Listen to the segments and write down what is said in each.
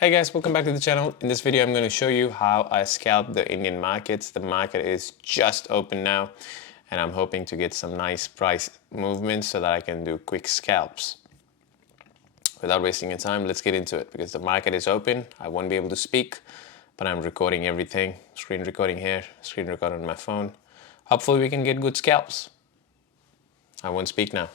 Hey guys, welcome back to the channel. In this video I'm going to show you how I scalp the Indian markets. The market is just open now and I'm hoping to get some nice price movements so that I can do quick scalps. Without wasting your time, let's get into it because the market is open. I won't be able to speak, but I'm recording everything. Screen recording here, screen record on my phone. Hopefully we can get good scalps. I won't speak now.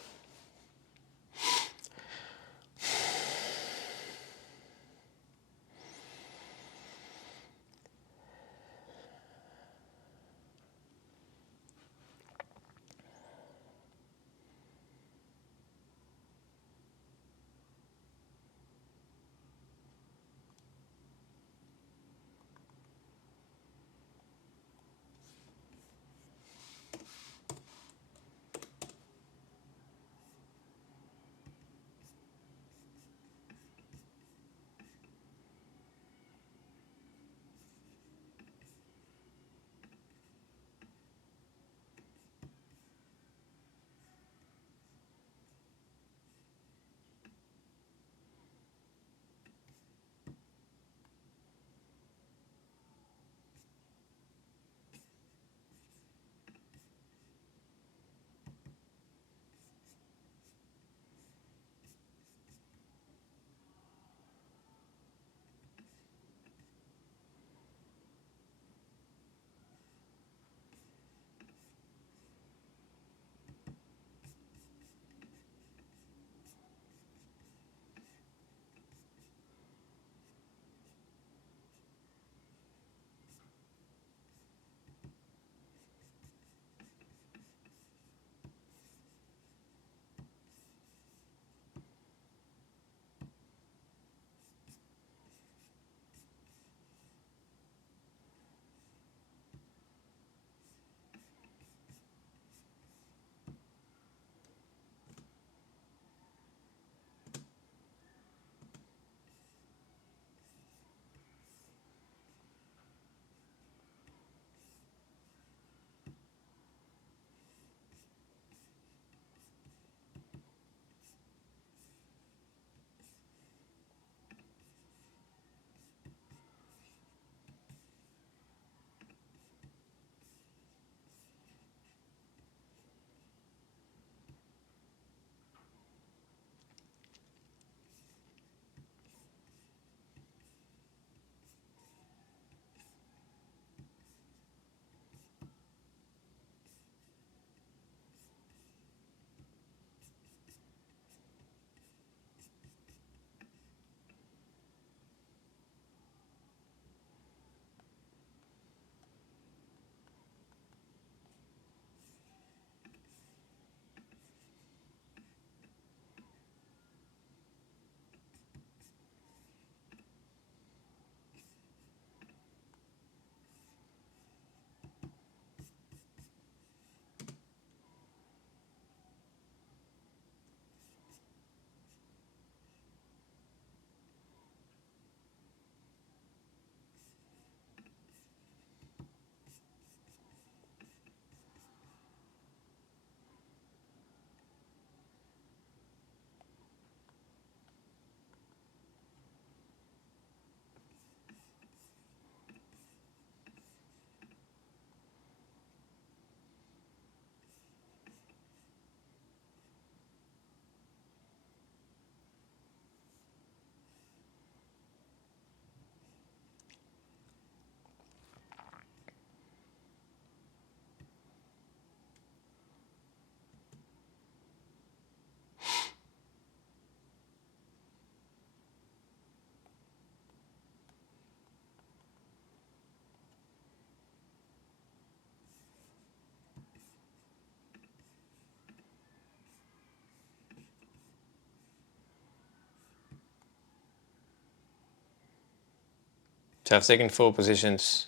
So I've taken 4 positions,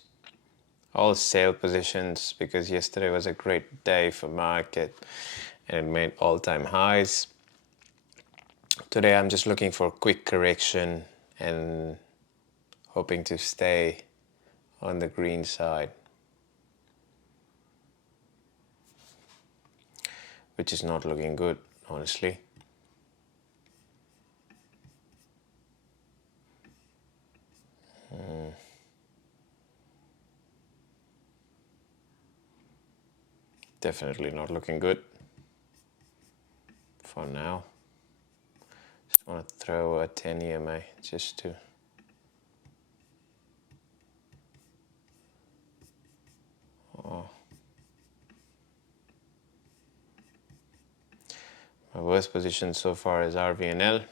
all sale positions, because yesterday was a great day for market and it made all-time highs. Today I'm just looking for a quick correction and hoping to stay on the green side, which is not looking good, honestly. Definitely not looking good for now. Just want to throw a 10 EMA just to my worst position so far is RVNL.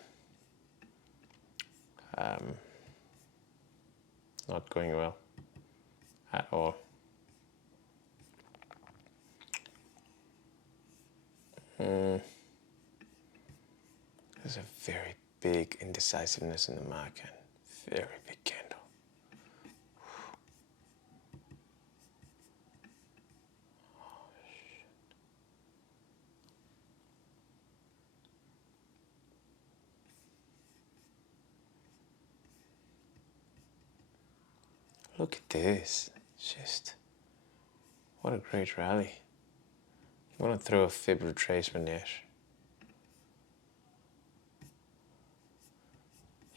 Not going well at all. There's a very big indecisiveness in the market. Very big candle. Look at this. Just what a great rally. I want to throw a fib retracement there.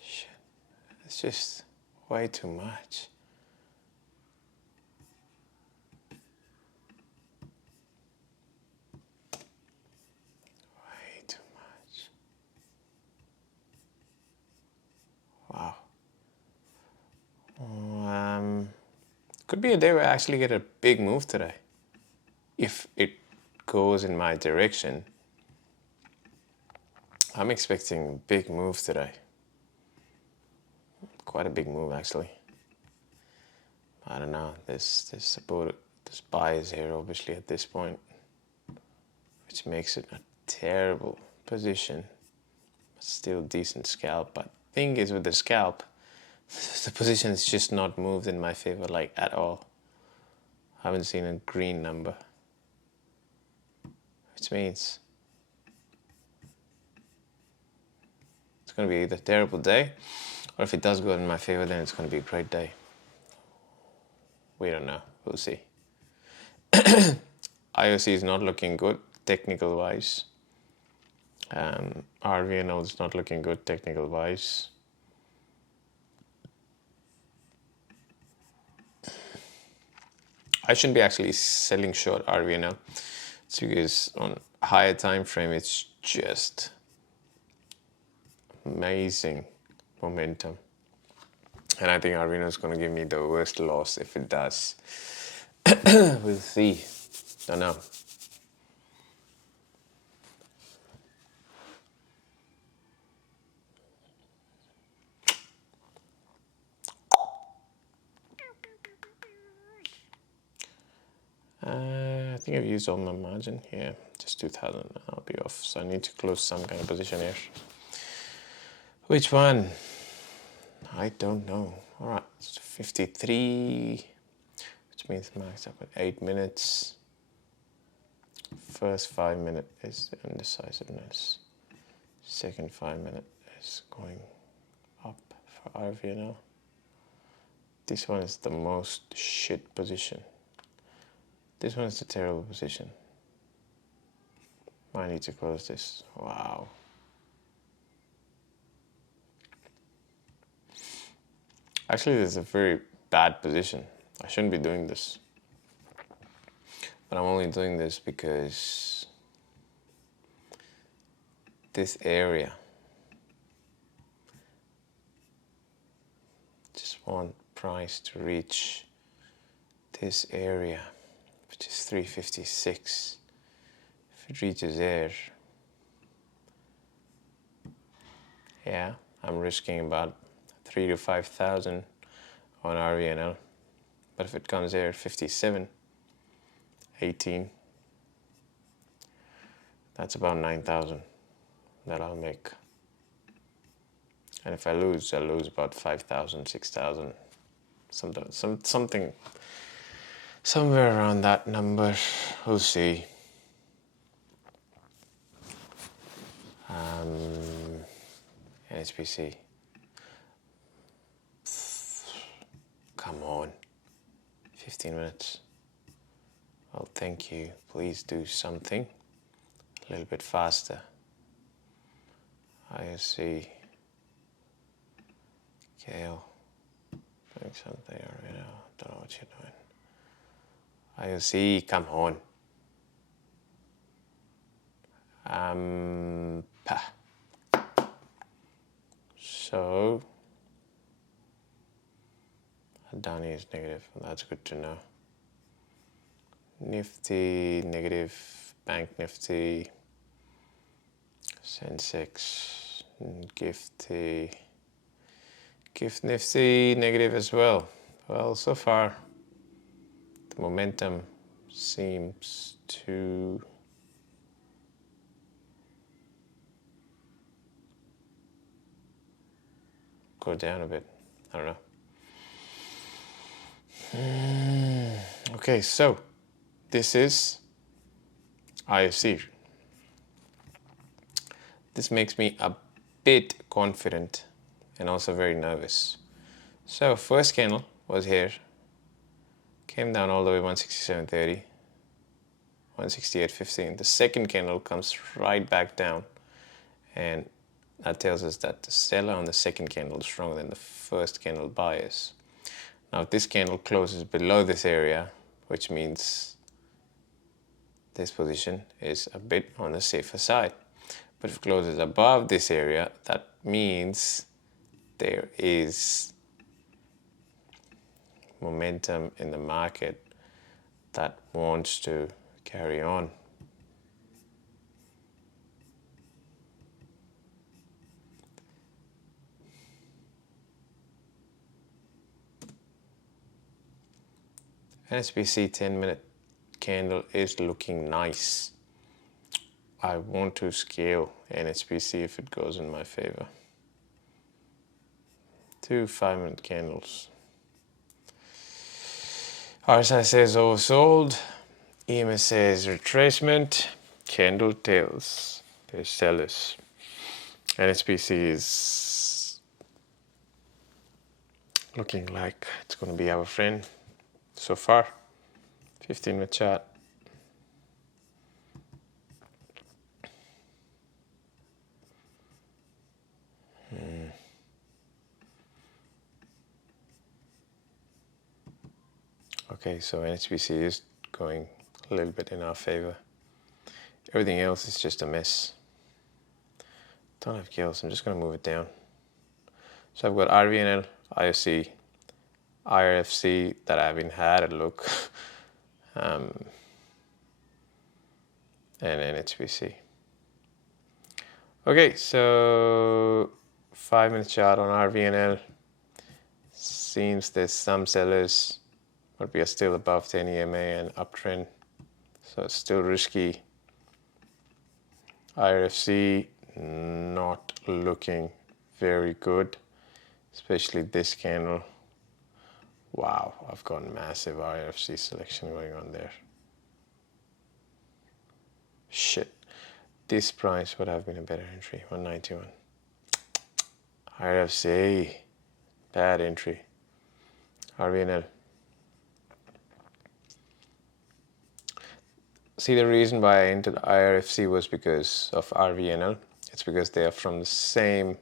Shit. It's just way too much. Way too much. Wow. Could be a day where I actually get a big move today. If it goes in my direction, I'm expecting a big move today. Quite a big move actually. I don't know. There's buyers here obviously at this point, which makes it a terrible position. But still decent scalp. But thing is with the scalp, the position is just not moved in my favor like at all. I haven't seen a green number, which means it's going to be either a terrible day, or if it does go in my favor, then it's going to be a great day. We don't know. We'll see. IOC is not looking good technical wise. RVNL is not looking good technical wise. I shouldn't be actually selling short RVNL. It's because on higher time frame, it's just amazing momentum. And I think RVNL is going to give me the worst loss if it does. We'll see. Don't know. I think I've used all my margin here. Just 2,000. I'll be off. So I need to close some kind of position here. Which one? I don't know. All right, it's 53, which means max up at 8 minutes. First 5 minute is the indecisiveness. Second 5 minute is going up for RVNL. This one is the most shit position. This one is the terrible position. I need to close this. Wow. Actually, this is a very bad position. I shouldn't be doing this. But I'm only doing this because this area, just want price to reach this area, which is 356. If it reaches there, yeah, I'm risking about 3,000 to 5,000 on RVNL. But if it comes there at 57, 18, that's about 9,000 that I'll make. And if I lose, I'll lose about 5,000, 6,000, something, somewhere around that number. We'll see. HPC. Come on. 15 minutes. Well, thank you. Please do something a little bit faster. IOC. Kale. Doing something right now. Don't know what you're doing. IOC, come on. So Adani is negative. That's good to know. Nifty negative, Bank Nifty, Sensex, Gift Nifty negative as well. Well, so far the momentum seems to go down a bit. I don't know. Okay, so this is IFC. This makes me a bit confident and also very nervous. So first candle was here, came down all the way 167.30, 168.15. The second candle comes right back down, and that tells us that the seller on the second candle is stronger than the first candle buyers. Now if this candle closes below this area, which means this position is a bit on the safer side. But if it closes above this area, that means there is momentum in the market that wants to carry on. NSBC 10-minute candle is looking nice. I want to scale NSBC if it goes in my favor. 2 5-minute candles. RSI says oversold. EMS says retracement. Candle tails. There's sellers. NSBC is looking like it's going to be our friend so far. 15-minute chart. Okay, so NHBC is going a little bit in our favor. Everything else is just a mess. Don't have kills, I'm just going to move it down. So I've got RVNL, IOC, IRFC that I haven't had a look, and NHBC. Okay, so 5-minute chart on RVNL. Seems there's some sellers, but we are still above 10 EMA and uptrend, so it's still risky. IRFC not looking very good, especially this candle. Wow, I've got massive IRFC selection going on there. Shit, this price would have been a better entry, 191. IRFC, bad entry. RVNL. See, the reason why I entered IRFC was because of RVNL. It's because they are from the same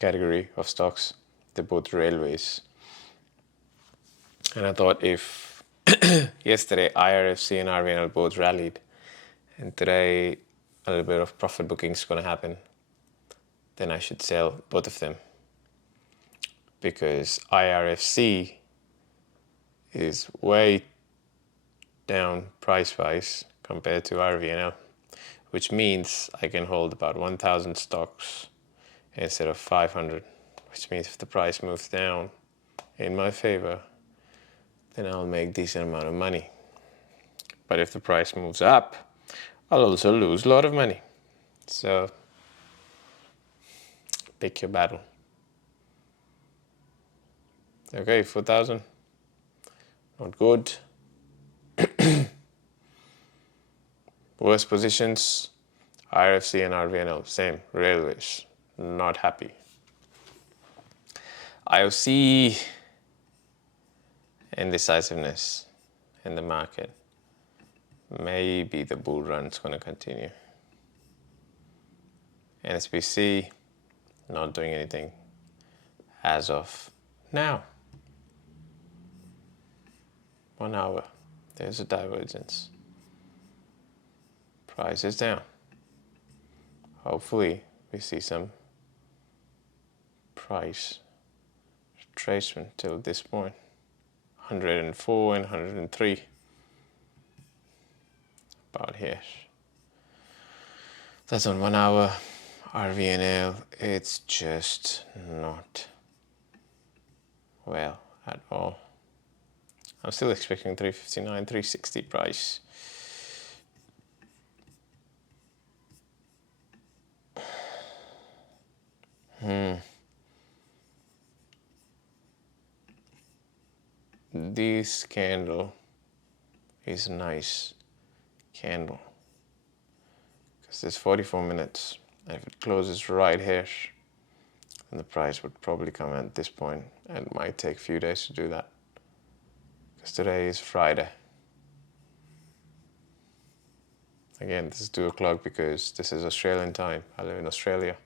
category of stocks. They're both railways. And I thought if yesterday IRFC and RVNL both rallied, and today a little bit of profit booking is going to happen, then I should sell both of them. Because IRFC is way down price-wise compared to RVNL, which means I can hold about 1,000 stocks instead of 500, which means if the price moves down in my favor, then I'll make a decent amount of money. But if the price moves up, I'll also lose a lot of money. So pick your battle. Okay, 4,000. Not good. Worst positions, IRFC and RVNL, same, railways, not happy. IOC, indecisiveness in the market. Maybe the bull run is going to continue. NSBC, not doing anything as of now. 1 hour, there's a divergence. Price is down. Hopefully we see some price retracement till this point. 104 and 103. About here. That's on 1 hour. RVNL, it's just not well at all. I'm still expecting 359, 360 price. This candle is a nice candle because there's 44 minutes. And if it closes right here, then the price would probably come at this point, and it might take a few days to do that because today is Friday. Again, this is 2 o'clock because this is Australian time. I live in Australia.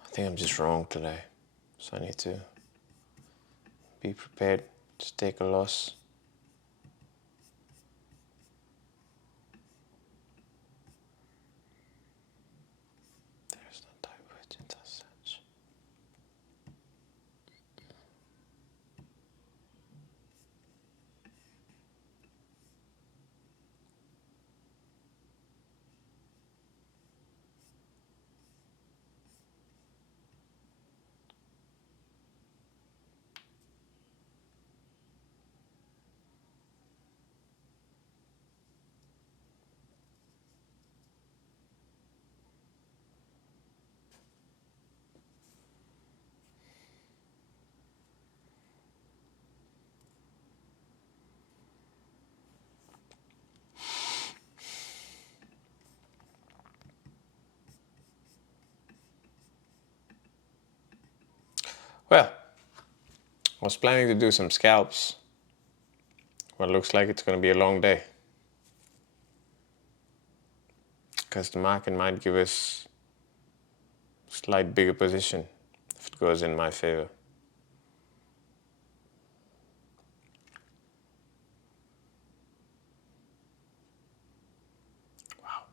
I think I'm just wrong today, so I need to be prepared to take a loss. There's no divergence as such. Well, I was planning to do some scalps. Well, it looks like it's going to be a long day. Because the market might give us a slight bigger position if it goes in my favor. Wow.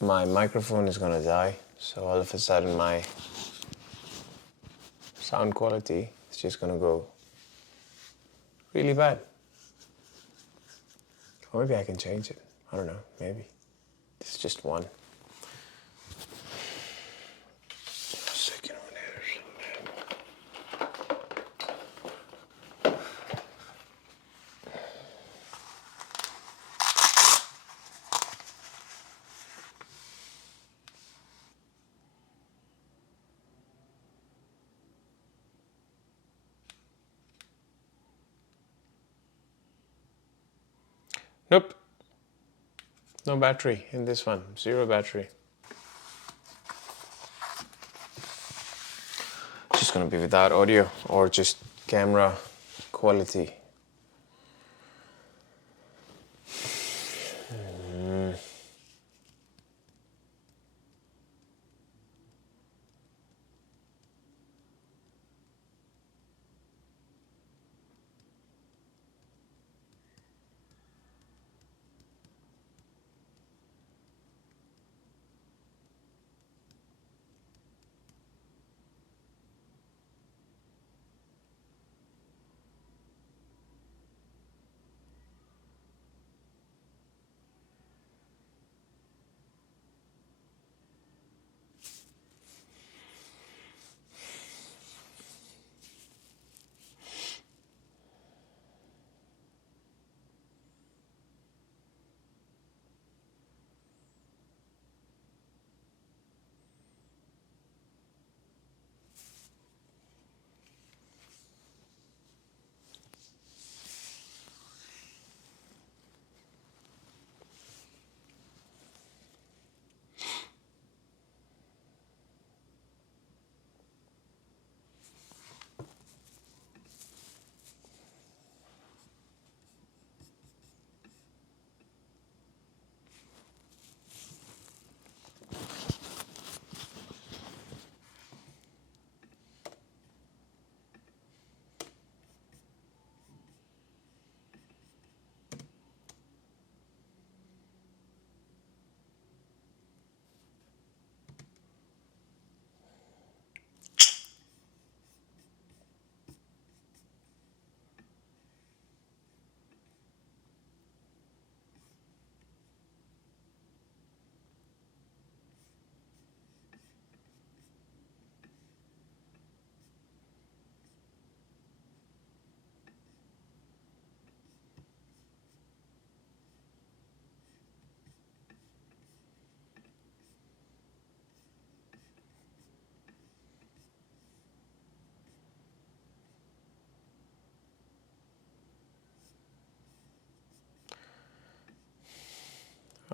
My microphone is gonna die, so all of a sudden my sound quality is just gonna go really bad. Or maybe I can change it. I don't know, maybe. This is just one. Second one here. Nope. No battery in this one. 0 battery. It's just gonna be without audio or just camera quality.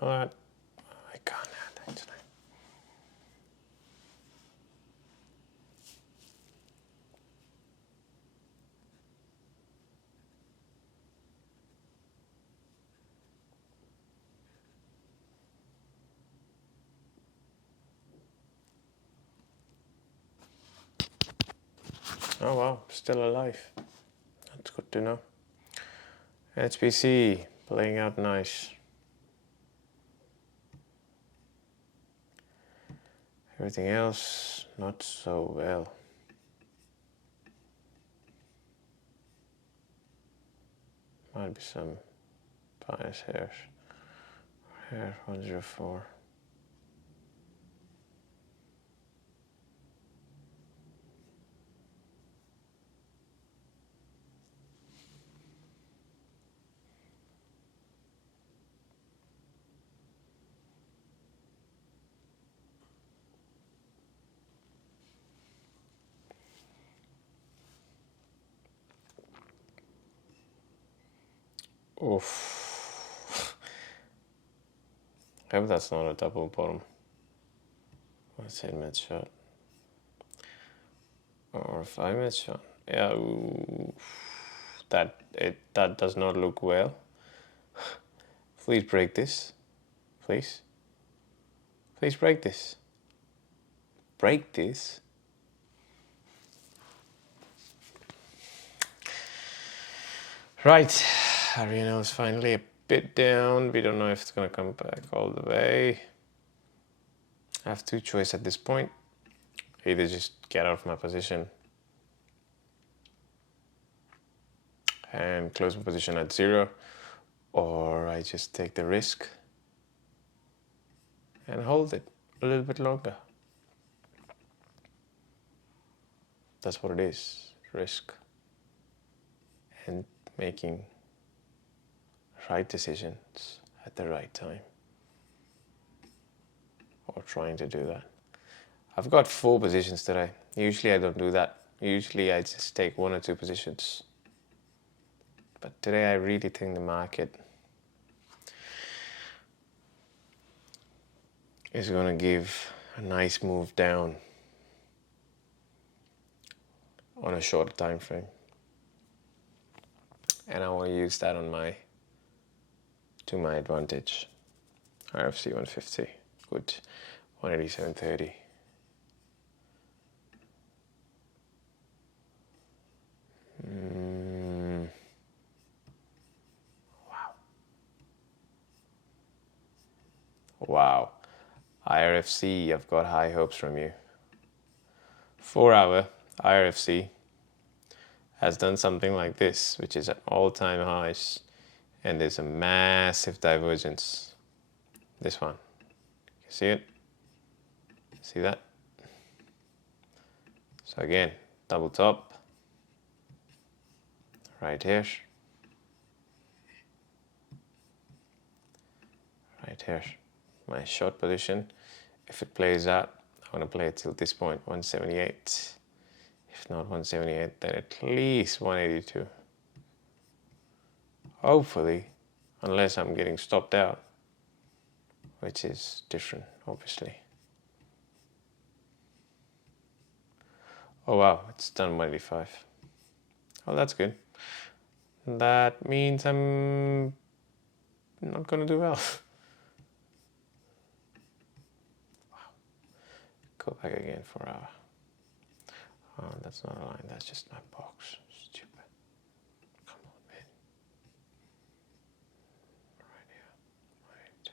Alright, I can't have that tonight. Oh wow, still alive. That's good to know. HPC playing out nice. Everything else not so well. Might be some bias here. Here 104. Oof. I hope that's not a double bottom. Let's say mid shot. Or 5-minute shot. Yeah, ooh, that does not look well. Please break this. Please. Please break this. Break this. Right. Arena is finally a bit down. We don't know if it's gonna come back all the way. I have two choices at this point. Either just get out of my position and close my position at 0, or I just take the risk and hold it a little bit longer. That's what it is, risk and making right decisions at the right time, or trying to do that. I've got 4 positions today. Usually I don't do that. Usually I just take 1 or 2 positions. But today I really think the market is going to give a nice move down on a shorter time frame. And I want to use that to my advantage. RFC 150, good. 187.30. Wow. IRFC, I've got high hopes from you. 4-hour IRFC has done something like this, which is at all-time highs, and there's a massive divergence. This one. You see it? See that? So again, double top. Right here. Right here. My short position. If it plays out, I want to play it till this point, 178. If not 178, then at least 182. Hopefully, unless I'm getting stopped out, which is different, obviously. Oh wow, it's done 185. Oh, that's good. That means I'm not gonna do well. Wow. Go back again for hour. Oh, that's not a line, that's just my box. Stupid. Come on, man. Right here. Right.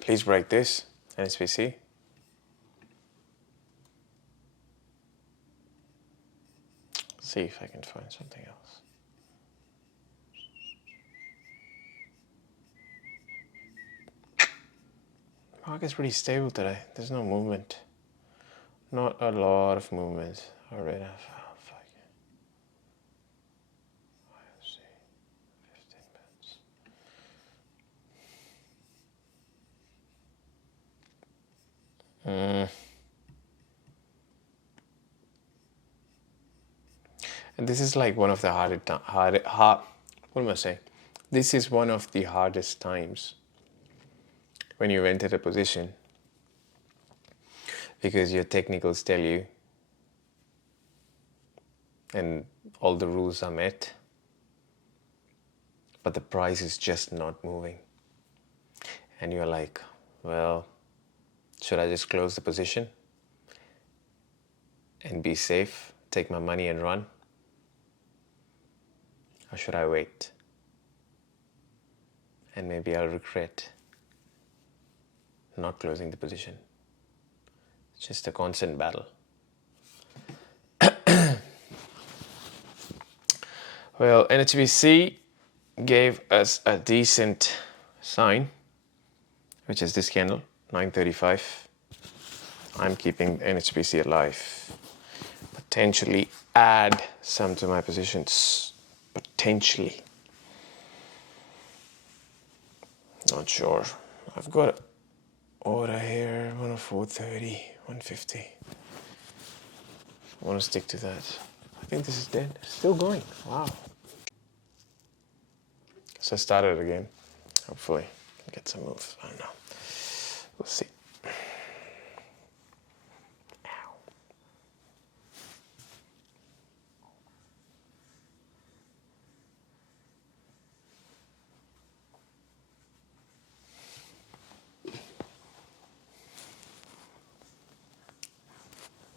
Please break this, NSPC. See if I can find something else. Market's pretty stable today. There's no movement. Not a lot of movement. All right. Oh, fuck. IFC, 15 minutes. And this is like one of the what am I saying? This is one of the hardest times when you enter a position, because your technicals tell you and all the rules are met, but the price is just not moving. And you're like, well, should I just close the position and be safe, take my money and run? Or should I wait? And maybe I'll regret not closing the position. It's just a constant battle. Well, NHBC gave us a decent sign, which is this candle, 935. I'm keeping NHBC alive. Potentially add some to my positions. Potentially. Not sure. I've got an order here, 104.30, 150. I want to stick to that. I think this is dead. It's still going. Wow. So I started again. Hopefully get some moves. I don't know. We'll see.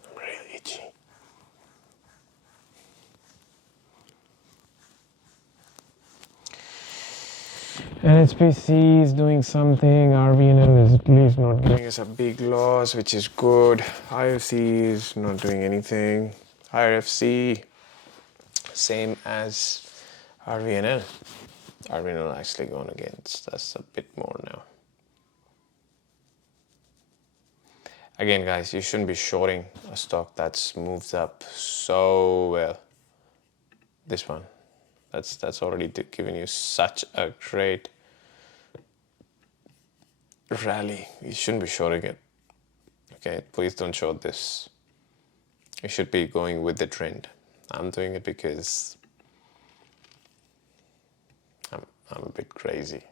I'm really itchy. NHPC is doing something, RVNL is at least not giving us a big loss, which is good. IFC is not doing anything. IRFC, same as RVNL. RVNL actually going against us a bit more now. Again, guys, you shouldn't be shorting a stock that's moved up so well. This one, that's already given you such a great rally. You shouldn't be shorting it. Okay, please don't short this. You should be going with the trend. I'm doing it because I'm a bit crazy.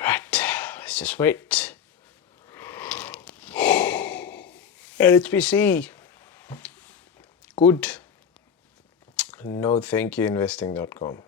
Right, let's just wait. LHBC. Good. No thank you investing.com.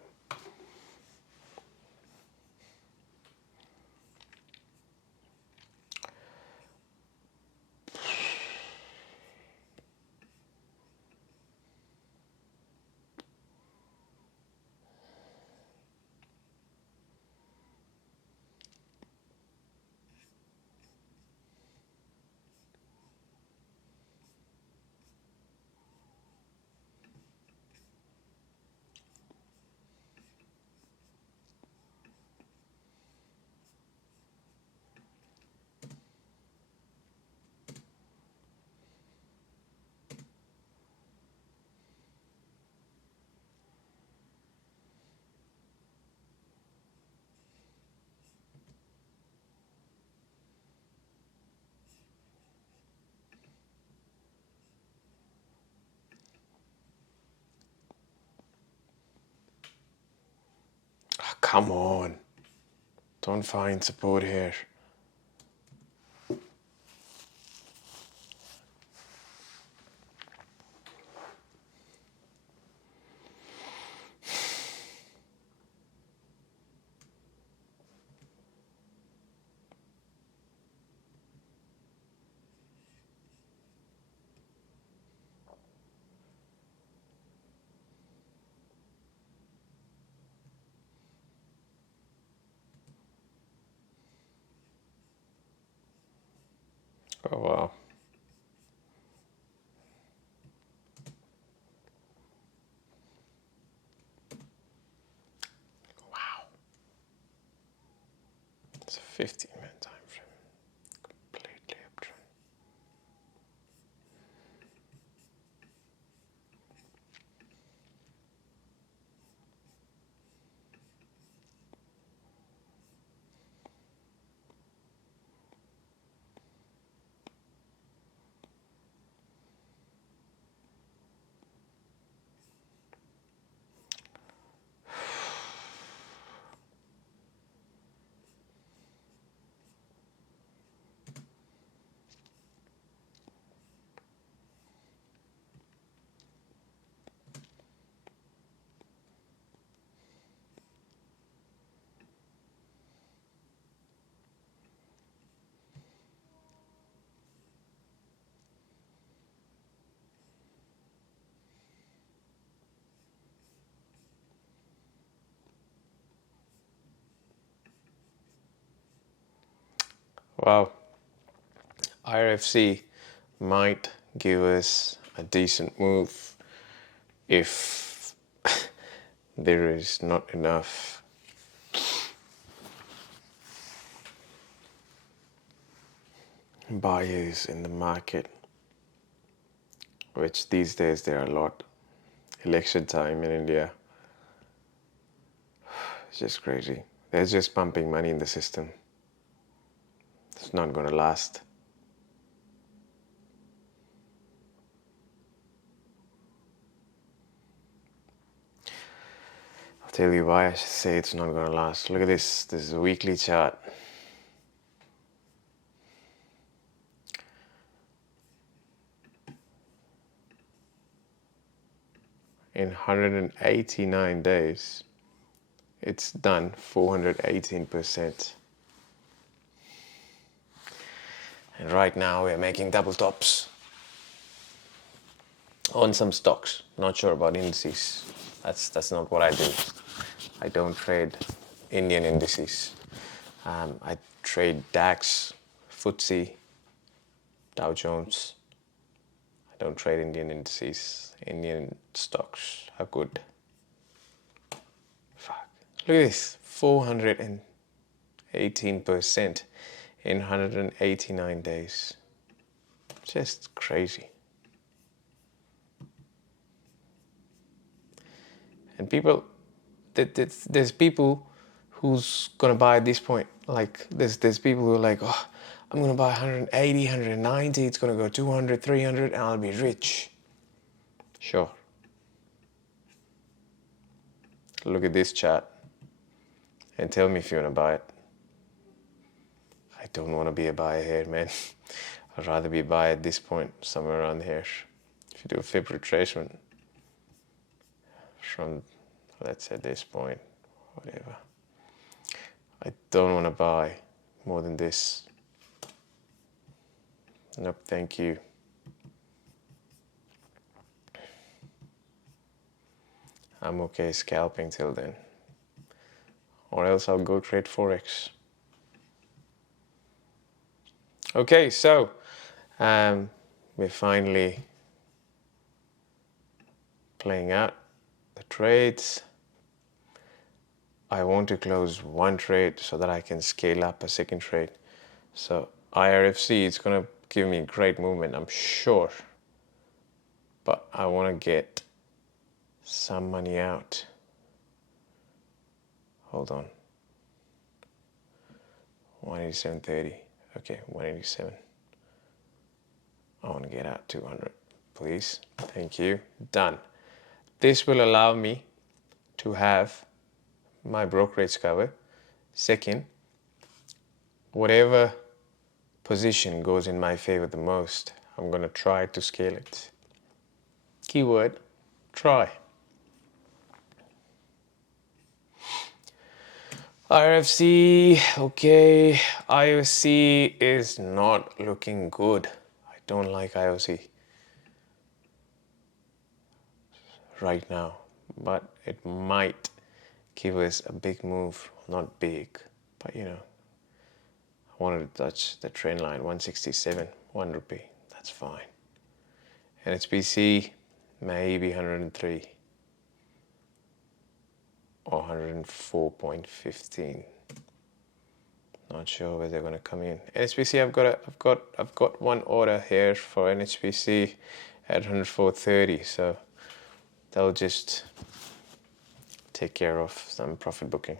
Oh, come on. Don't find support here. Oh, wow. 15-minute time frame. Completely uptrend. Wow, IRFC might give us a decent move if there is not enough buyers in the market, which these days there are a lot. Election time in India, it's just crazy. They're just pumping money in the system. It's not going to last. I'll tell you why I should say it's not going to last. Look at this. This is a weekly chart. In 189 days, it's done 418%. And right now we're making double tops on some stocks. Not sure about indices. That's not what I do. I don't trade Indian indices. I trade DAX, FTSE, Dow Jones. I don't trade Indian indices. Indian stocks are good. Fuck. Look at this. 418% in 189 days. Just crazy. And people, there's people who's gonna buy at this point. Like there's people who are like, oh, I'm gonna buy 180, 190, it's gonna go 200, 300, and I'll be rich. Sure. Look at this chart and tell me if you wanna buy it. I don't wanna be a buyer here, man. I'd rather be a buyer at this point, somewhere around here. If you do a fib retracement from, let's say, this point, whatever. I don't want to buy more than this. Nope, thank you. I'm okay scalping till then. Or else I'll go trade Forex. Okay, so we're finally playing out the trades. I want to close one trade so that I can scale up a second trade. So IRFC, it's gonna give me great movement, I'm sure. But I want to get some money out. Hold on. 187.30. Okay, 187. I want to get out 200, please. Thank you. Done. This will allow me to have my brokerage cover. Second, whatever position goes in my favor the most, I'm going to try to scale it. Keyword, try. RFC, okay. IOC is not looking good. I don't like IOC right now, but it might give us a big move. Not big, but you know, I wanted to touch the trend line 167, 1 rupee. That's fine. And HSBC, maybe 103 or 104.15. Not sure where they're going to come in. NHBC, I've got one order here for NHBC at 104.30, so that'll just take care of some profit booking.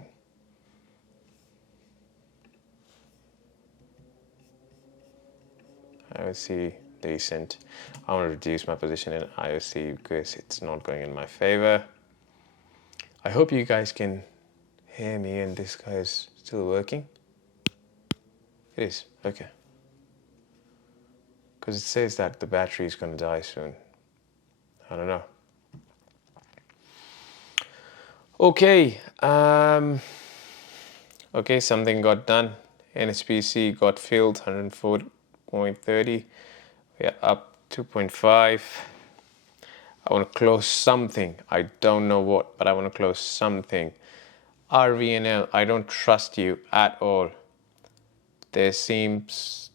IOC decent. I want to reduce my position in IOC because it's not going in my favor. I hope you guys can hear me and this guy is still working. It is, okay. Because it says that the battery is going to die soon. I don't know. Okay, okay, something got done. NHBC got filled, 104.30. We are up 2.5. I want to close something. I don't know what, but I want to close something. RVNL, I don't trust you at all. There seems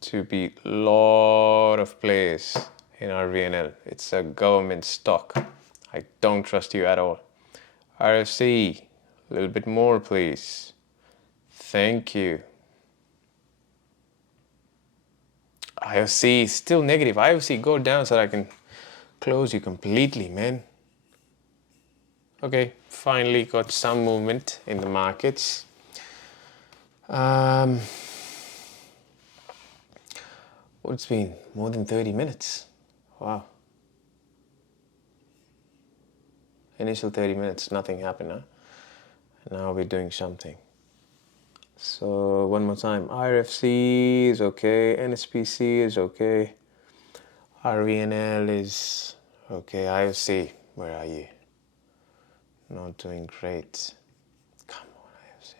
to be a lot of players in RVNL. It's a government stock. I don't trust you at all. RFC, a little bit more, please. Thank you. IOC, still negative. IOC, go down so that I can close you completely, man. Okay, finally got some movement in the markets. It's been more than 30 minutes. Wow. Initial 30 minutes, nothing happened, huh? Now we're doing something. So one more time, RFC is okay, NSPC is okay, RVNL is okay, IOC, where are you? Not doing great. Come on, IOC.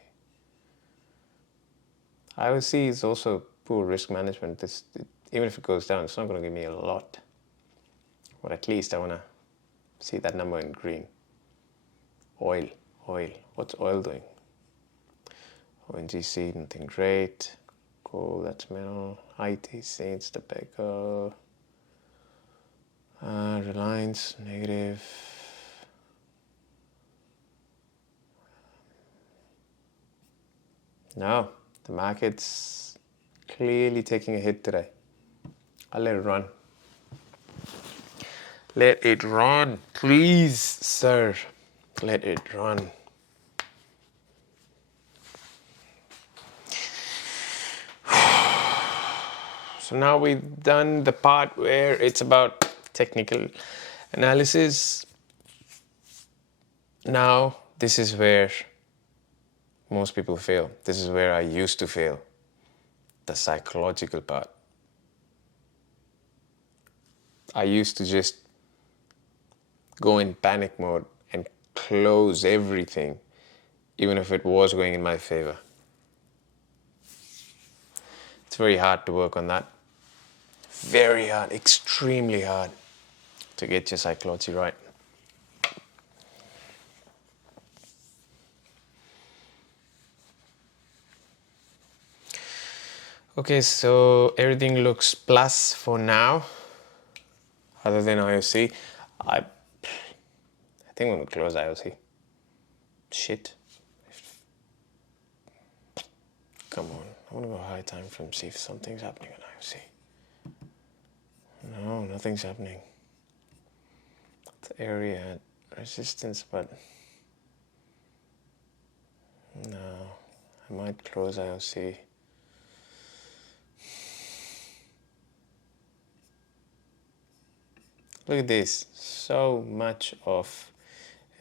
IOC is also poor risk management. Even if it goes down, it's not going to give me a lot. But at least I want to see that number in green. Oil. What's oil doing? ONGC, nothing great. Coal, that's metal. ITC, it's the Baker. Reliance, negative. No, the market's clearly taking a hit today. I'll let it run. Let it run, please, sir. Let it run. So now we've done the part where it's about technical analysis. Now this is where most people fail. This is where I used to fail. The psychological part. I used to just go in panic mode and close everything, even if it was going in my favor. It's very hard to work on that. Very hard, extremely hard to get your psychology right. Okay, so everything looks plus for now, other than IOC. I think I'm going to close IOC. Shit. Come on, I want to go high time frame, see if something's happening on IOC. No, nothing's happening. The area had resistance, but no, I might close IOC. Look at this, so much of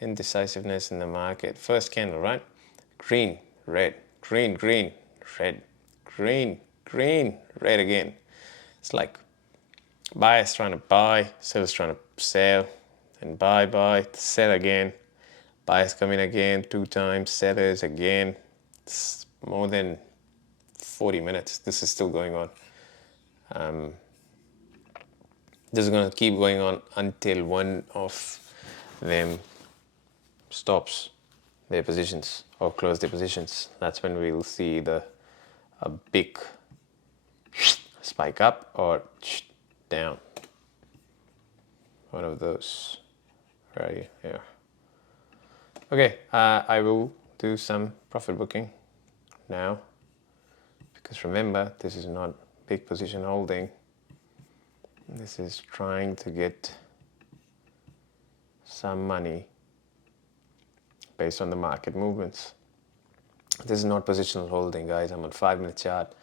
indecisiveness in the market. First candle, right? Green, red, green, green, red, green, green, red again. It's like buyers trying to buy, sellers trying to sell, and buy, sell again. Buyers come in again 2 times, sellers again. It's more than 40 minutes. This is still going on. This is going to keep going on until one of them stops their positions or close their positions. That's when we'll see a big spike up or down. One of those. Where are you? Here. Okay, I will do some profit booking now. Because remember, this is not big position holding. This is trying to get some money based on the market movements. This is not positional holding, guys. I'm on 5-minute chart.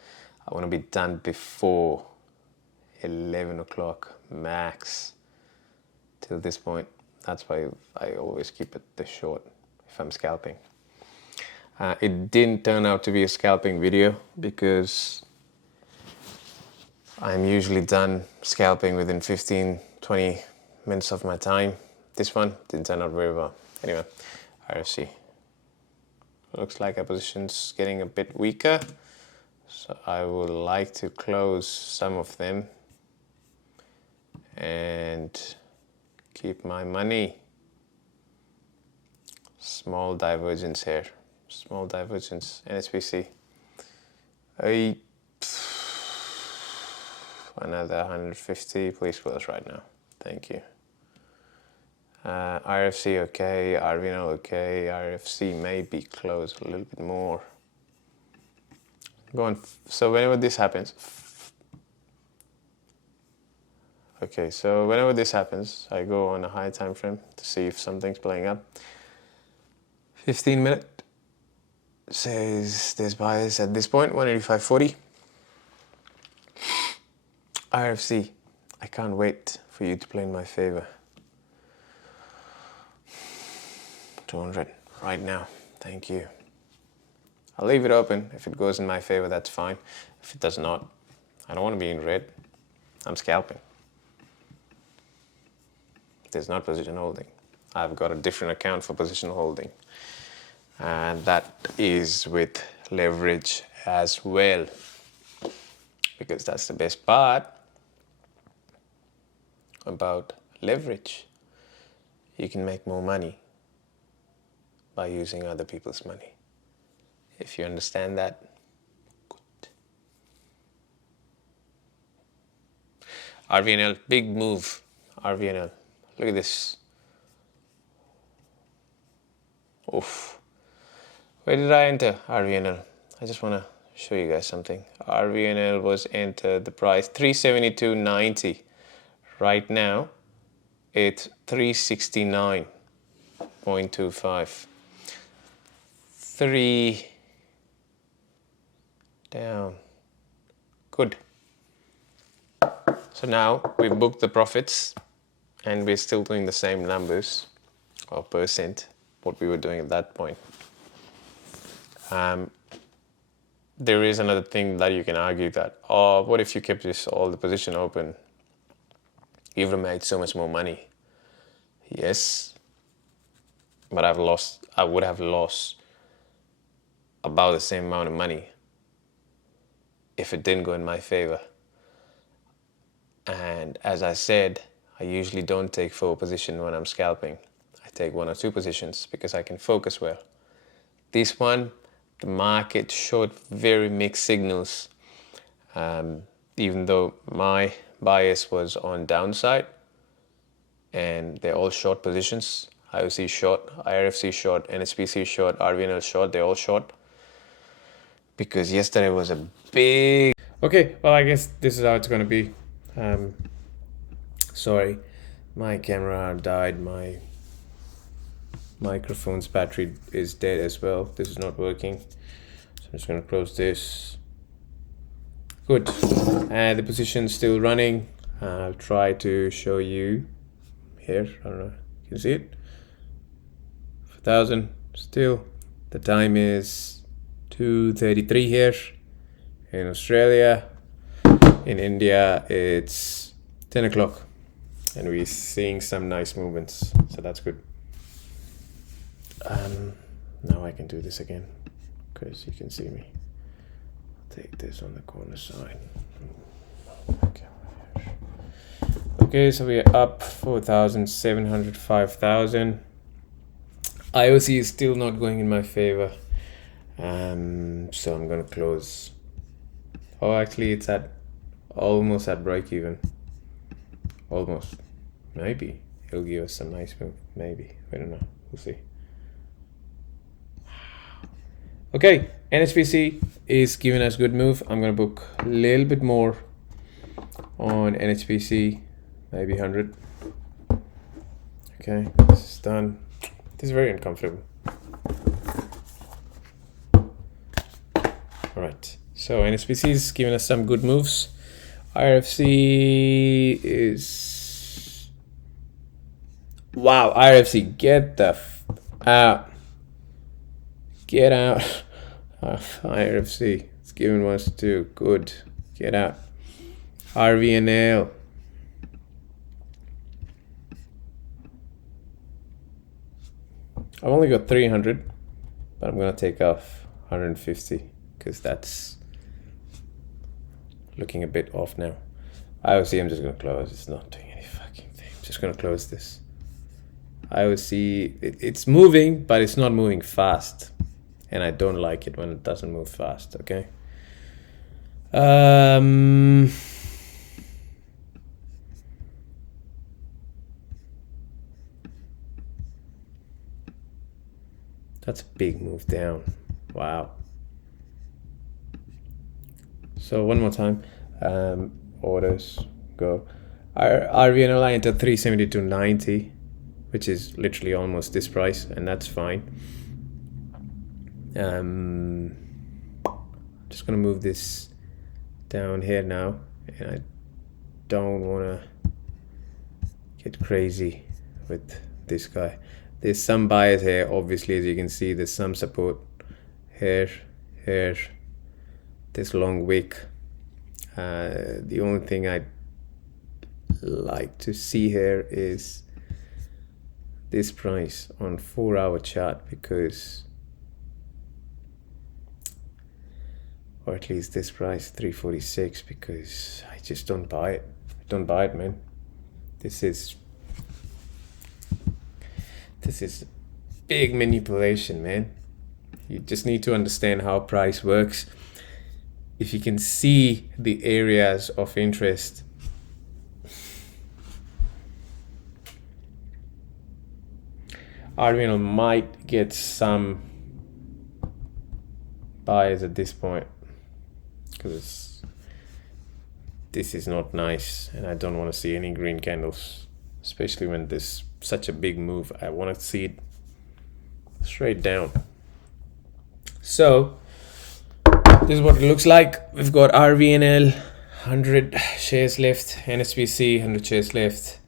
I want to be done before 11 o'clock max till this point. That's why I always keep it this short if I'm scalping. It didn't turn out to be a scalping video because I'm usually done scalping within 15-20 minutes of my time. This one didn't turn out very well. Anyway, RFC. Looks like our position's getting a bit weaker, so I would like to close some of them and keep my money. Small divergence here. Small divergence. NSBC. Another 150. Please close right now. Thank you. RFC okay, RVNL okay, RFC maybe close a little bit more. Go on. So whenever this happens, okay, so whenever this happens, I go on a high time frame to see if something's playing up. 15-minute says there's buyers at this point, 185.40. RFC, I can't wait for you to play in my favor. 200 right now. Thank you. I'll leave it open. If it goes in my favor, that's fine. If it does not, I don't want to be in red. I'm scalping. There's not position holding. I've got a different account for position holding. And that is with leverage as well. Because that's the best part about leverage. You can make more money by using other people's money. If you understand that, good. RVNL, big move. RVNL, look at this. Oof. Where did I enter RVNL? I just want to show you guys something. RVNL was entered the price 372.90. Right now, it's 369.25. 3 down. Good. So now we booked the profits and we're still doing the same numbers or percent what we were doing at that point. There is another thing that you can argue that, oh, what if you kept this all the position open? You would have made so much more money. Yes, but I would have lost about the same amount of money if it didn't go in my favor. And as I said, I usually don't take full position when I'm scalping. I take 1 or 2 positions because I can focus well. This one, the market showed very mixed signals. Even though my bias was on downside and they're all short positions. IOC short, IRFC short, NSBC short, RVNL short, they're all short. Because yesterday was a big... Okay, well I guess this is how it's going to be. Sorry, my camera died, my microphone's battery is dead as well. This is not working. So I'm just going to close this. Good. And the position's still running. I'll try to show you here. I don't know. You can see it. 1,000 still. The time is 2:33 here in Australia. In India, it's 10 o'clock. And we're seeing some nice movements. So that's good. Now I can do this again because you can see me. Take this on the corner side. Okay, so we are up 4,700, 5,000. IOC is still not going in my favor. So I'm gonna close. Oh, actually, it's at almost at break even. Almost. Maybe it'll give us some nice move. Maybe. I don't know. We'll see. Okay, NHBC is giving us good move. I'm gonna book a little bit more on NHBC, maybe 100. Okay, this is done. This is very uncomfortable. All right, so NHBC is giving us some good moves. IRFC is, wow, IRFC, get the out. Get out. IRFC, it's giving us too good. Get out. RVNL. I've only got 300, but I'm gonna take off 150 because that's looking a bit off now. IOC, I'm just gonna close. It's not doing any fucking thing. I'm just gonna close this. IOC, it's moving, but it's not moving fast, and I don't like it when it doesn't move fast. Okay. That's a big move down. Wow. So one more time. Orders go. RVNL I entered 372.90, which is literally almost this price, and that's fine. Just gonna move this down here now, and I don't wanna get crazy with this guy. There's some buyers here, obviously, as you can see. There's some support here, here, this long wick. The only thing I'd like to see here is this price on 4-hour chart, because, or at least this price 346, because I just don't buy it. Don't buy it, man. This is big manipulation, man. You just need to understand how price works. If you can see the areas of interest, Arduino might get some buyers at this point, because this is not nice, and I don't want to see any green candles, especially when there's such a big move. I want to see it straight down. So this is what it looks like. We've got RVNL 100 shares left, NSBC 100 shares left.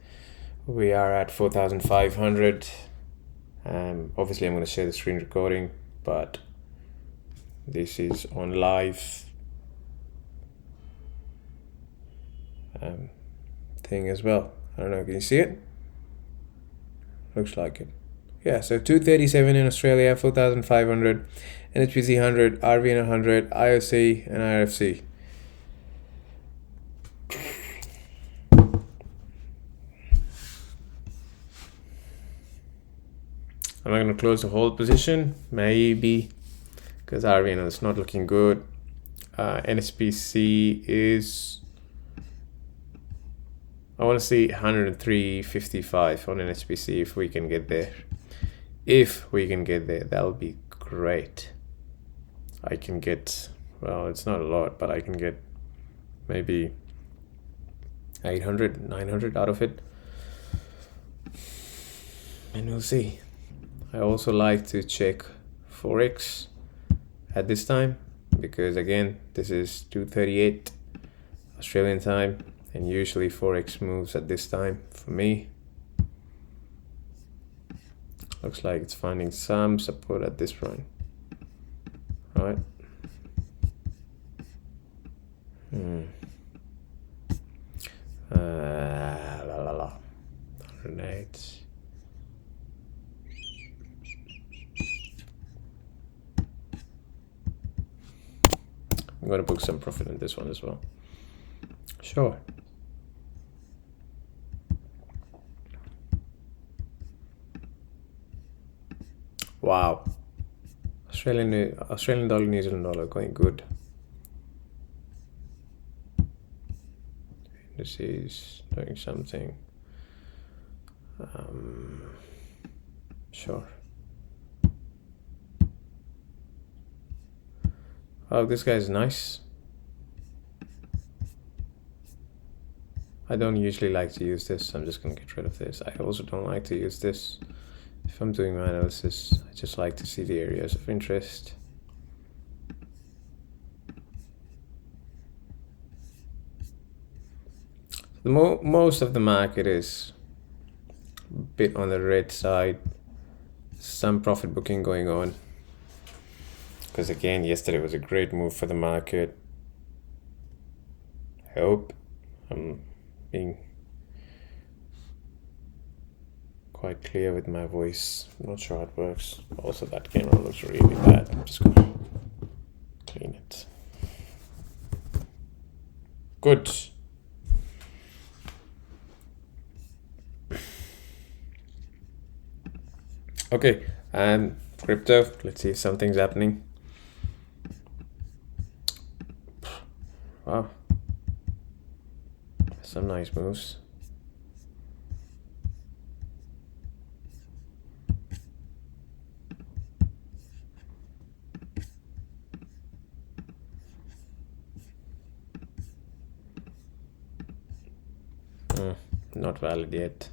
We are at 4,500. Obviously I'm going to share the screen recording, but this is on live thing as well. I don't know, can you see it? Looks like it. Yeah, so 237 in Australia, 4,500, NHBC 100, RVN 100, IOC, and IRFC. Am I going to close the whole position? Maybe, because RVN is not looking good. NSBC is, I want to see 103.55 on NSBC if we can get there. If we can get there, that'll be great. I can get, well, it's not a lot, but I can get maybe 800, 900 out of it. And we'll see. I also like to check Forex at this time, because again, this is 2:38 Australian time, and usually Forex moves at this time for me. Looks like it's finding some support at this point, right? La la la. 108. I'm gonna book some profit in this one as well. Sure. Wow. Australian dollar, New Zealand dollar going good. This is doing something. Sure. Oh, this guy's nice. I don't usually like to use this. I'm just going to get rid of this. I also don't like to use this. If I'm doing my analysis, I just like to see the areas of interest. Most of the market is a bit on the red side. Some profit booking going on. Because again, yesterday was a great move for the market. I hope I'm being quite clear with my voice. I'm not sure how it works. Also, that camera looks really bad. I'm just gonna clean it. Good. Okay, and crypto. Let's see if something's happening. Wow, some nice moves. Not valid yet.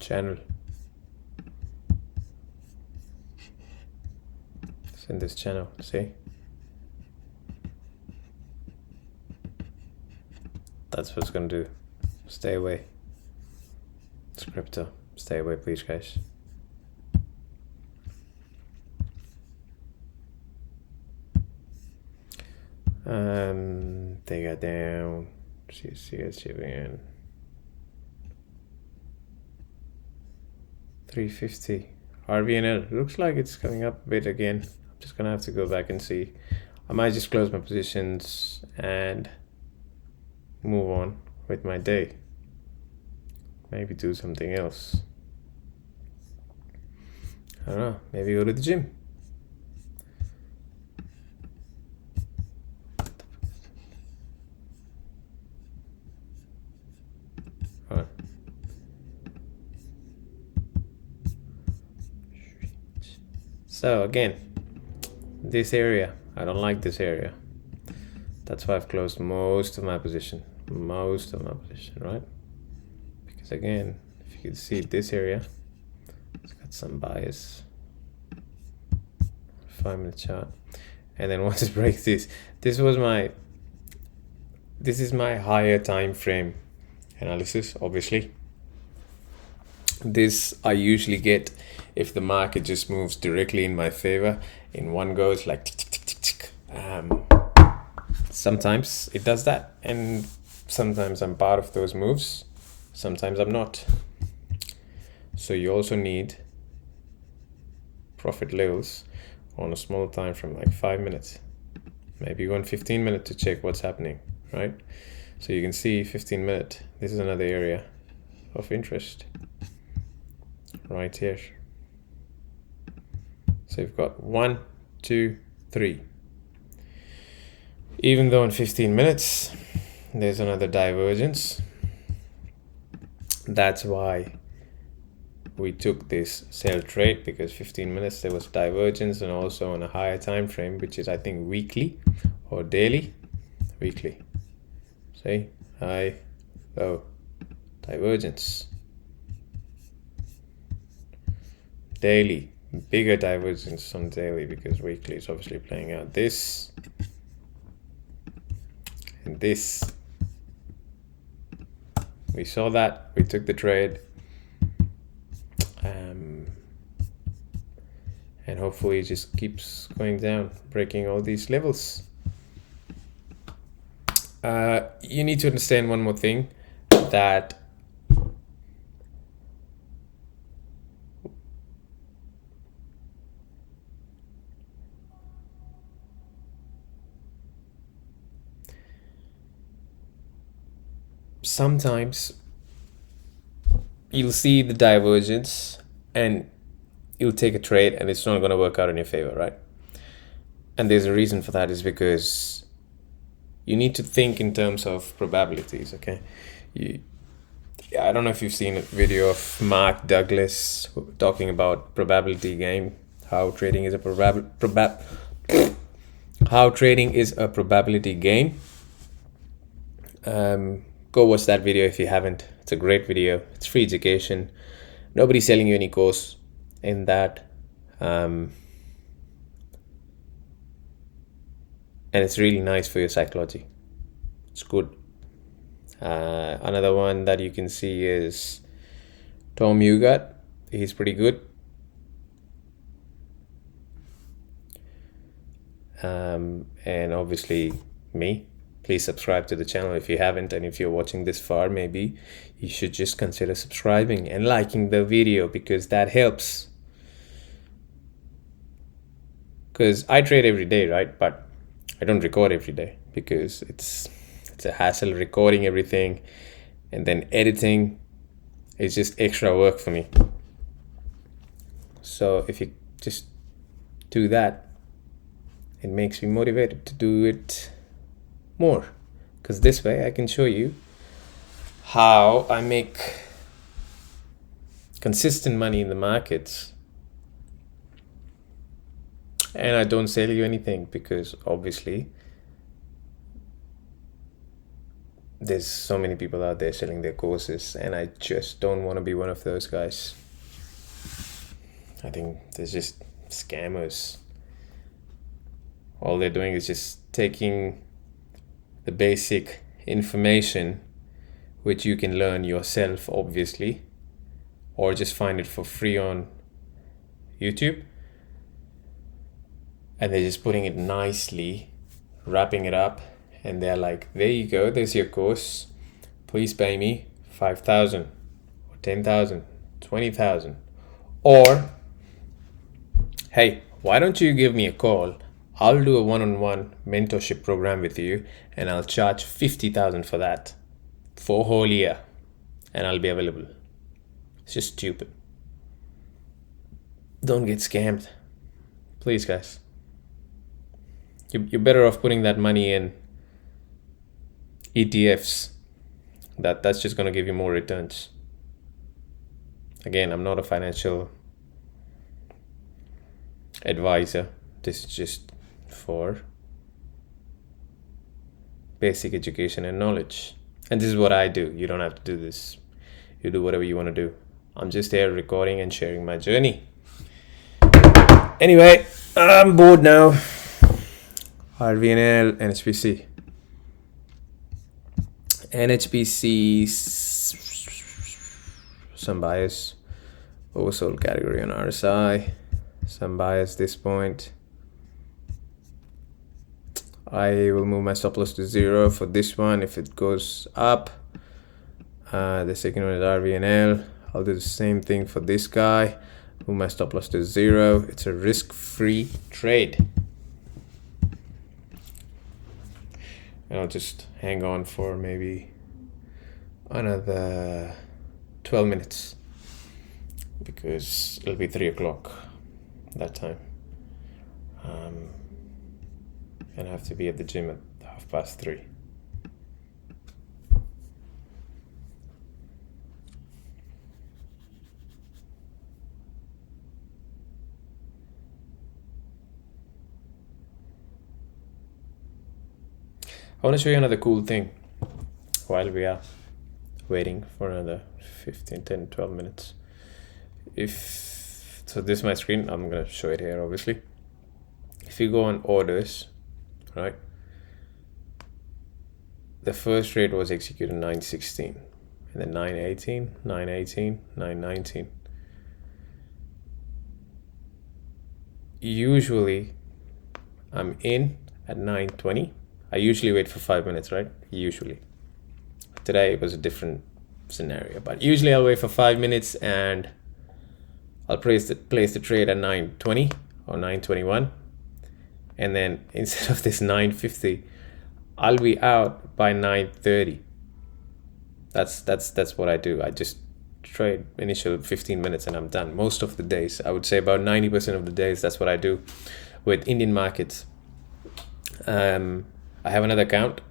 Channel. It's in this channel, see? That's what it's gonna do. Stay away. It's crypto. Stay away, please, guys. They got down. See it's chipping 350. RVNL looks like it's coming up a bit again. I'm just gonna have to go back and see. I might just close my positions and move on with my day. Maybe do something else. I don't know. Maybe go to the gym. So again, this area, I don't like this area. That's why I've closed most of my position, right? Because again, if you can see this area, it's got some bias. 5-minute chart, and then once it breaks this is my higher time frame analysis. Obviously, this I usually get if the market just moves directly in my favor in one go. It's like tick, tick, tick, tick, tick. Sometimes it does that, and sometimes I'm part of those moves, sometimes I'm not. So you also need profit levels on a small time frame, like 5 minutes, maybe 15 minutes to check what's happening, right? So you can see 15 minute, this is another area of interest right here. So you've got 1, 2, 3. Even though in 15 minutes there's another divergence, that's why we took this sell trade, because 15 minutes there was divergence, and also on a higher time frame, which is I think weekly or daily. Weekly, see, high, low, divergence. Daily, bigger divergence on daily, because weekly is obviously playing out this and this. We saw that, we took the trade, and hopefully it just keeps going down, breaking all these levels. You need to understand one more thing, that sometimes you'll see the divergence and you'll take a trade and it's not going to work out in your favor, right? And there's a reason for that, is because you need to think in terms of probabilities, okay? I don't know if you've seen a video of Mark Douglas talking about probability game, how trading is a how trading is a probability game. Go watch that video if you haven't. It's a great video. It's free education. Nobody's selling you any course in that. And it's really nice for your psychology. It's good. Another one that you can see is Tom Hugat. He's pretty good. And obviously me. Please subscribe to the channel if you haven't, and if you're watching this far, maybe you should just consider subscribing and liking the video, because that helps. Because I trade every day, right? But I don't record every day because it's a hassle recording everything, and then editing is just extra work for me. So if you just do that, it makes me motivated to do it more, because this way I can show you how I make consistent money in the markets, and I don't sell you anything, because obviously there's so many people out there selling their courses, and I just don't want to be one of those guys. I think there's just scammers. All they're doing is just taking the basic information, which you can learn yourself, obviously, or just find it for free on YouTube, and they're just putting it nicely, wrapping it up, and they're like, there you go, there's your course, please pay me 5,000 or 10,000, 20,000, or hey, why don't you give me a call? I'll do a one-on-one mentorship program with you, and I'll charge 50,000 for that for a whole year, and I'll be available. It's just stupid. Don't get scammed, please, guys. You're better off putting that money in ETFs. That's just going to give you more returns. Again, I'm not a financial advisor. This is just for basic education and knowledge. And this is what I do. You don't have to do this. You do whatever you want to do. I'm just here recording and sharing my journey. Anyway, I'm bored now. RVNL, NHBC. NHBC, some bias. Oversold category on RSI. Some bias this point. I will move my stop loss to 0 for this one if it goes up. The second one is RVNL. I'll do the same thing for this guy. Move my stop loss to 0. It's a risk-free trade. And I'll just hang on for maybe another 12 minutes, because it'll be 3 o'clock that time. And I have to be at the gym at 3:30. I want to show you another cool thing while we are waiting for another 15, 10, 12 minutes. So this is my screen. I'm going to show it here, obviously. If you go on orders, right, the first trade was executed 9:16, and then 9:18, 9:18, 9:19. Usually I'm in at 9:20. I usually wait for 5 minutes, right? Usually. Today it was a different scenario, but usually I'll wait for 5 minutes and I'll place the trade at 9:20 or 9:21, and then instead of this 9:50, I'll be out by 9:30. That's what I do. I just trade initial 15 minutes and I'm done. Most of the days, I would say about 90% of the days, that's what I do with Indian markets. I have another account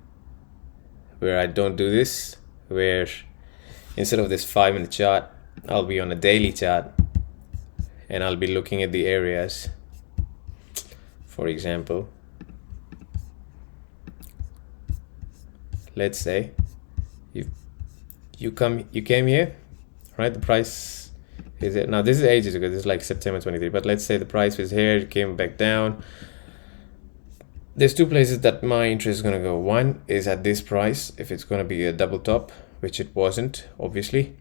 where I don't do this. where instead of this 5-minute chart, I'll be on a daily chart and I'll be looking at the areas. For example, let's say you came here, right? The price is it now? This is ages ago. This is like September 23. But let's say the price was here, it came back down. There's two places that my interest is gonna go. One is at this price, if it's gonna be a double top, which it wasn't, obviously.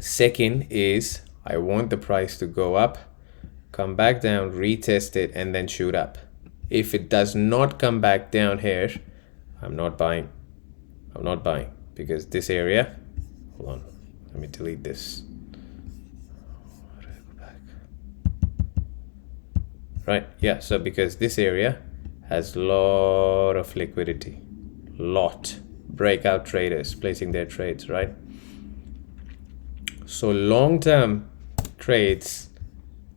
Second is I want the price to go up, come back down, retest it, and then shoot up. If it does not come back down here, I'm not buying. I'm not buying because this area, hold on, let me delete this. How do I go back? Right, yeah, so because this area has a lot of liquidity, breakout traders placing their trades, right? So long-term trades,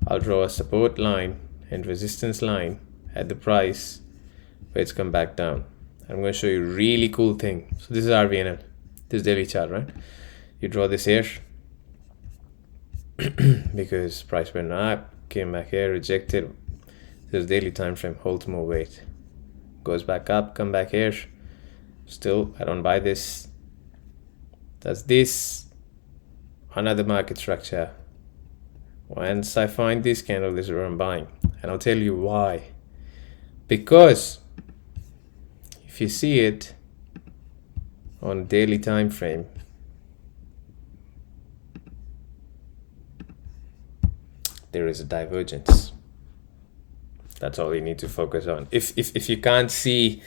I'll draw a support line and resistance line at the price where it's come back down. I'm going to show you a really cool thing. So this is RVNL, this daily chart, right? You draw this here because price went up, came back here, rejected. This is daily time frame, holds more weight, goes back up, come back here. Still, I don't buy this. Does this, another market structure. Once I find this candle, this is where I'm buying, and I'll tell you why. Because if you see it on daily time frame, there is a divergence. That's all you need to focus on. If you can't see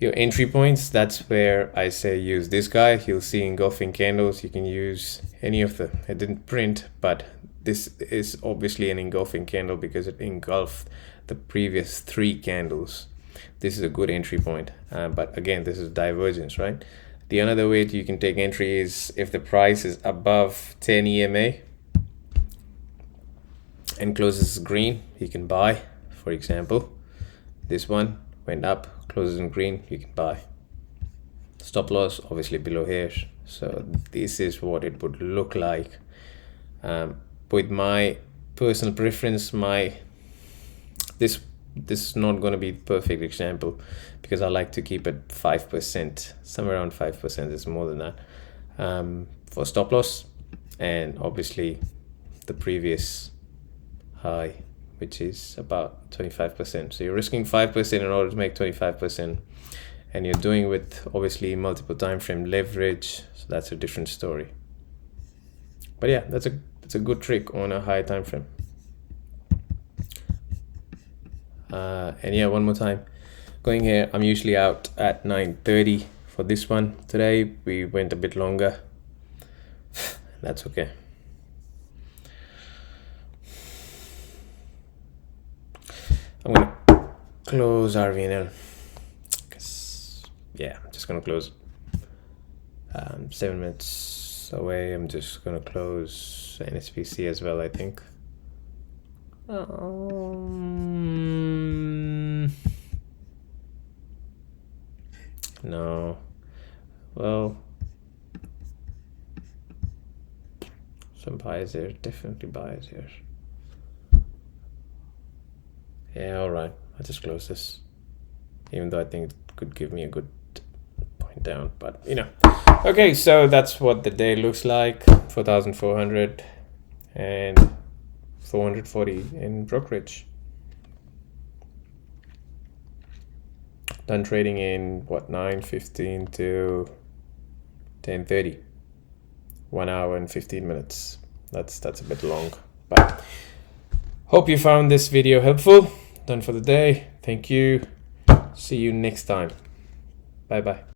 your entry points, that's where I say use this guy. You'll see engulfing candles. You can use any of the, it didn't print, but this is obviously an engulfing candle because it engulfed the previous 3 candles. This is a good entry point, but again, this is divergence, right? The another way you can take entry is if the price is above 10 EMA and closes green, you can buy. For example, this one went up, closes in green, you can buy. Stop loss obviously below here. So this is what it would look like. With my personal preference, this is not going to be the perfect example because I like to keep it 5%, somewhere around 5%. Is more than that for stop loss, and obviously the previous high, which is about 25%. So you're risking 5% in order to make 25%, and you're doing with obviously multiple time frame leverage. So that's a different story. But yeah, that's a good trick on a high time frame. And yeah, one more time, going here, I'm usually out at 9:30 for this one. Today we went a bit longer. That's okay. I'm gonna close RVNL because yeah, I'm just gonna close 7 minutes away. I'm just gonna close NSPC as well, I think. No, well, some buyers there, definitely buyers here. Yeah, all right, I'll just close this, even though I think it could give me a good point down, but you know. Okay, so that's what the day looks like. 4,400 and 440 in brokerage. Done trading in what, 9:15 to 10:30. 1 hour and 15 minutes. That's a bit long, but hope you found this video helpful. Done for the day. Thank you. See you next time. Bye bye.